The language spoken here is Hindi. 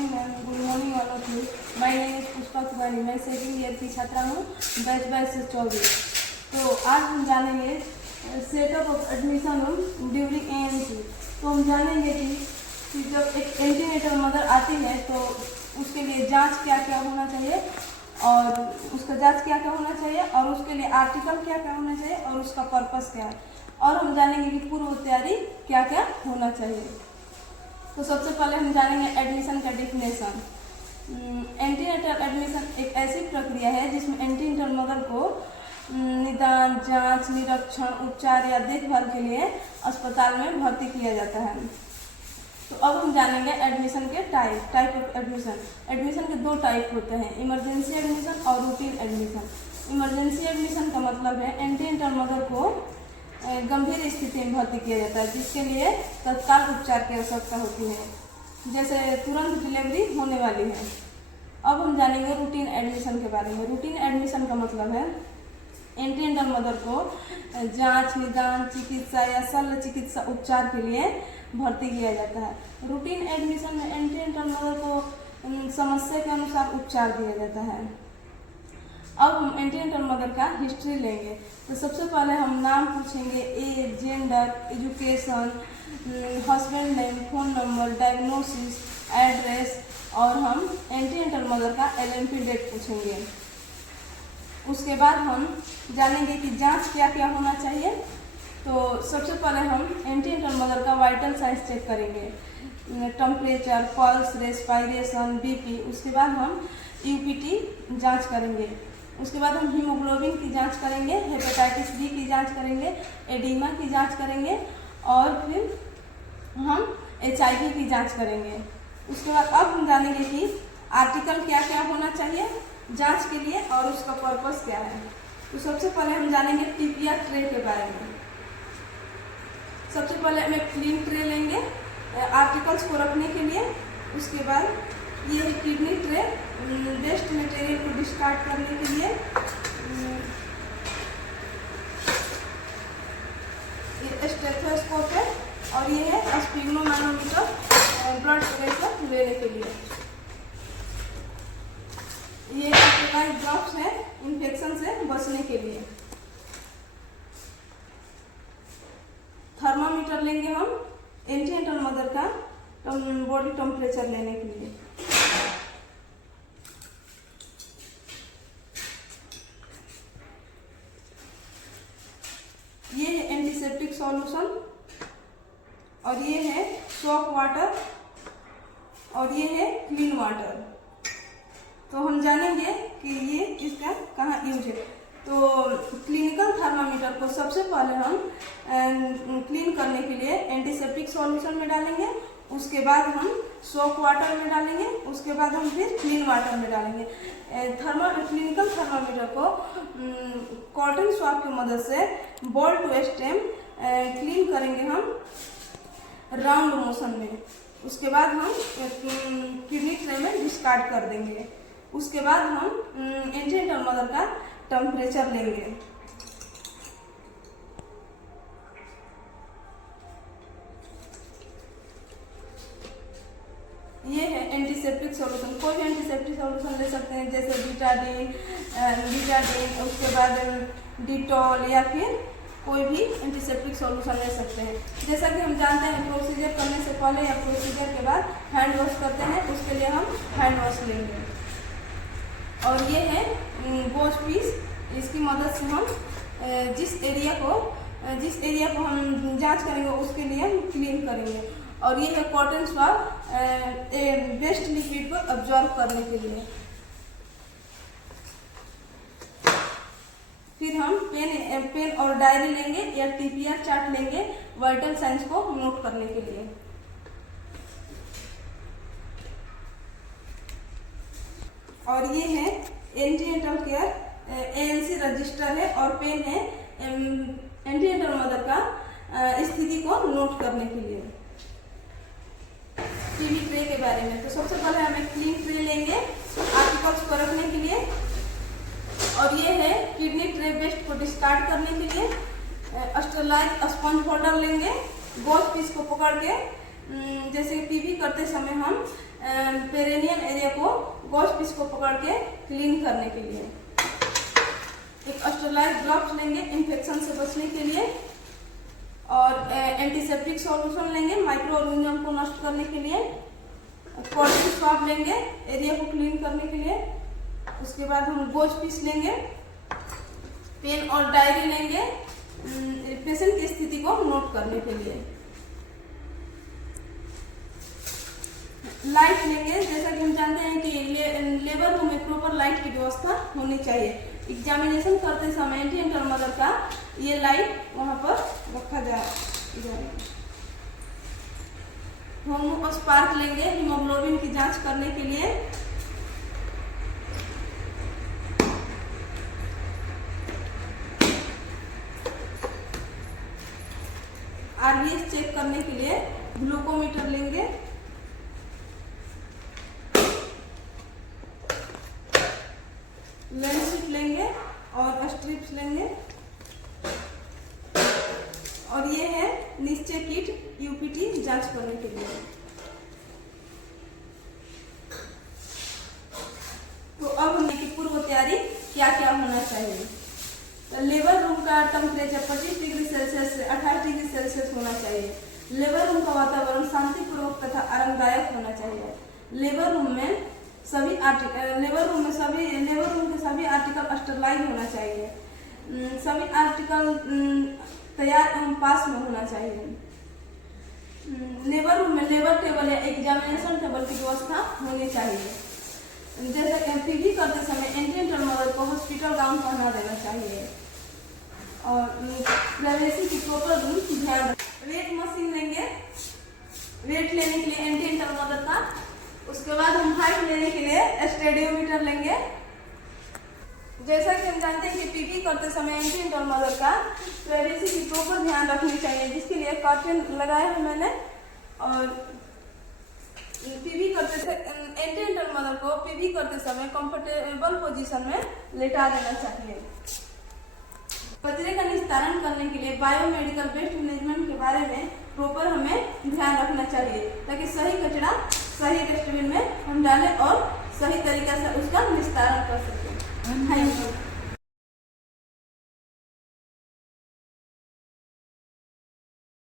Morning ma'am, good morning all of you. My name is Pushpa Kumari, मैं सेकंड ईयर की छात्रा हूँ, बैच 24। तो आज हम जानेंगे setup of admission room during ANC. तो हम जानेंगे कि जब एक एंटीनेटल मदर आती है तो उसके लिए जांच क्या क्या होना चाहिए और उसका जांच क्या क्या होना चाहिए और उसके लिए आर्टिकल क्या क्या होना चाहिए और उसका पर्पस क्या है, और हम जानेंगे कि पूर्व तैयारी क्या क्या होना चाहिए। तो सबसे पहले हम जानेंगे एडमिशन का डेफिनेशन। एंटीनेटल एडमिशन एक ऐसी प्रक्रिया है जिसमें एंटीनेटल मदर को निदान, जांच, निरीक्षण, उपचार या देखभाल के लिए अस्पताल में भर्ती किया जाता है। तो अब हम जानेंगे एडमिशन के टाइप ऑफ एडमिशन। एडमिशन के दो टाइप होते हैं, इमरजेंसी एडमिशन और रूटीन एडमिशन। इमरजेंसी एडमिशन का मतलब है एंटीनेटल मदर को गंभीर स्थिति में भर्ती किया जाता है जिसके लिए तत्काल उपचार की आवश्यकता होती है, जैसे तुरंत डिलीवरी होने वाली है। अब हम जानेंगे रूटीन एडमिशन के बारे में। रूटीन एडमिशन का मतलब है एंटीनेटल मदर को जांच, निदान, चिकित्सा या शल्य चिकित्सा उपचार के लिए भर्ती किया जाता है। रूटीन एडमिशन में एंटीनेटल मदर को समस्या के अनुसार उपचार दिया जाता है। अब हम एंटीनेटल मदर का हिस्ट्री लेंगे। तो सबसे पहले हम नाम पूछेंगे, age, gender, education, husband name, phone number, diagnosis, address, और हम एंटीनेटल मदर का LMP डेट पूछेंगे। उसके बाद हम जानेंगे कि जांच क्या क्या होना चाहिए। तो सबसे पहले हम एंटीनेटल मदर का वाइटल साइंस चेक करेंगे, टेम्परेचर, पल्स, रेस्पिरेशन, BP। उसके बाद हम UPT जांच करेंगे। उसके बाद हम हीमोग्लोबिन की जांच करेंगे, हेपेटाइटिस B की जांच करेंगे, एडिमा की जांच करेंगे और फिर हम HIV की जांच करेंगे। उसके बाद अब हम जानेंगे कि आर्टिकल क्या क्या होना चाहिए जांच के लिए और उसका पर्पस क्या है। तो सबसे पहले हम जानेंगे TPR ट्रे के बारे में। सबसे पहले हम एक क्लीन ट्रे लेंगे आर्टिकल्स को रखने के लिए। उसके बाद ये है किडनी ट्रे, वेस्ट मटेरियल को डिस्कार्ड करने के लिए। ये स्टेथोस्कोप है और ये है स्पिग्नोमैनोमीटर, ब्लड प्रेशर लेने के लिए। ये ड्रॉप्स है इन्फेक्शन से बचने के लिए। थर्मामीटर लेंगे हम एंटीनेटल मदर का बॉडी टेम्परेचर लेने के लिए। ये है एंटीसेप्टिक सॉल्यूशन और ये है सॉक वाटर और ये है क्लीन वाटर। तो हम जानेंगे कि ये इसका कहाँ यूज है। तो क्लिनिकल थर्मामीटर को सबसे पहले हम क्लीन करने के लिए एंटीसेप्टिक सॉल्यूशन में डालेंगे, उसके बाद हम सॉक वाटर में डालेंगे, उसके बाद हम फिर क्लीन वाटर में डालेंगे। क्लिनिकल थर्मामीटर को कॉटन स्वैब की मदद से बॉल टू स्टेम क्लीन करेंगे हम राउंड मोशन में। उसके बाद हम किडनी ट्रे में डिस्कार्ड कर देंगे। उसके बाद हम एंटीनेटल मदर का टेम्परेचर लेंगे। ये है एंटीसेप्टिक सॉल्यूशन। कोई भी एंटीसेप्टिक सॉल्यूशन ले सकते हैं, जैसे बीटाडीन, उसके बाद डिटॉल या फिर कोई भी एंटीसेप्टिक सॉल्यूशन ले सकते हैं। जैसा कि हम जानते हैं प्रोसीजर करने से पहले या प्रोसीजर के बाद हैंड वॉश करते हैं, उसके लिए हम हैंड वॉश लेंगे। और ये है गोज पीस, इसकी मदद से हम जिस एरिया को हम जांच करेंगे उसके लिए हम क्लीन करेंगे। और ये है कॉटन स्वैब वेस्ट लिक्विड को अब्जॉर्ब करने के लिए। फिर हम पेन और डायरी लेंगे या TPR चार्ट लेंगे वाइटल साइंस को नोट करने के लिए। और ये है एंटीनेटल केयर ANC रजिस्टर है और पेन है एंटीनेटल मदर का स्थिति को नोट करने के लिए। TB ट्रे के बारे में, तो सबसे पहले हम एक क्लीन ट्रे लेंगे आर्टिकल्स को रखने के लिए। और ये है किडनी ट्रे वेस्ट को डिस्कार्ड करने के लिए। स्टरलाइज स्पंज होल्डर लेंगे, गोज पीस को पकड़ के जैसे पीवी करते समय हम पेरिनियम एरिया को गॉश पिच को पकड़ के क्लीन करने के लिए। एक स्टरलाइज ग्लव्स लेंगे इन्फेक्शन से बचने के लिए, और एंटीसेप्टिक सॉल्यूशन लेंगे माइक्रो ऑर्गेनिज्म को नष्ट करने के लिए। कॉटन स्वाब लेंगे एरिया को क्लीन करने के लिए। उसके बाद हम गॉश पिच लेंगे, पेन और डायरी लेंगे पेशेंट की स्थिति को नोट करने के लिए। लाइट लेंगे, जैसा कि हम जानते हैं कि लेबर रूम में प्रॉपर लाइट की व्यवस्था होनी चाहिए। एग्जामिनेशन करते समय एंटी मदर का ये लाइट वहाँ पर रखा जाएगा। होमो स्पार्क लेंगे हीमोग्लोबिन की जांच करने के लिए। आरबीएस चेक करने के लिए ग्लूकोमीटर लेंगे। लेंस लेंगे और स्ट्रिप्स लेंगे, और ये है निश्चय किट यूपीटी जांच करने के लिए। तो अब हमने की पूर्व तैयारी क्या क्या होना चाहिए। तो लेबर रूम का टेम्परेचर 25 डिग्री सेल्सियस से 28 डिग्री सेल्सियस होना चाहिए। लेबर रूम का वातावरण शांतिपूर्वक तथा आरामदायक होना चाहिए। लेबर रूम के सभी आर्टिकल स्टरलाइज होना चाहिए। सभी आर्टिकल तैयार एवं पास में होना चाहिए। लेबर रूम में लेबर टेबल या एग्जामिनेशन टेबल की व्यवस्था होनी चाहिए। जैसे पीवी करते समय एंटी मदर को हॉस्पिटल गाउन पहना देना चाहिए, और प्राइवेसी की प्रॉपर ध्यान। वेट मशीन लेंगे वेट लेने के लिए एंटी मदर का। उसके बाद हम हाइट लेने के लिए स्टेडियोमीटर लेंगे। जैसा कि हम जानते हैं कि पीवी करते समय एंटी मदर का प्राइवेसी की प्रॉपर ध्यान रखनी चाहिए, जिसके लिए कर्टेन लगाया है मैंने। और पीवी करते एंटी मदर को पीवी करते समय कंफर्टेबल पोजीशन में लेटा देना चाहिए। कचरे का निस्तारण करने के लिए बायोमेडिकल वेस्ट मैनेजमेंट के बारे में प्रॉपर हमें ध्यान रखना चाहिए, ताकि सही कचरा सही डस्टबिन में हम डालें और सही तरीके से उसका निस्तारण कर सकें। Thank you.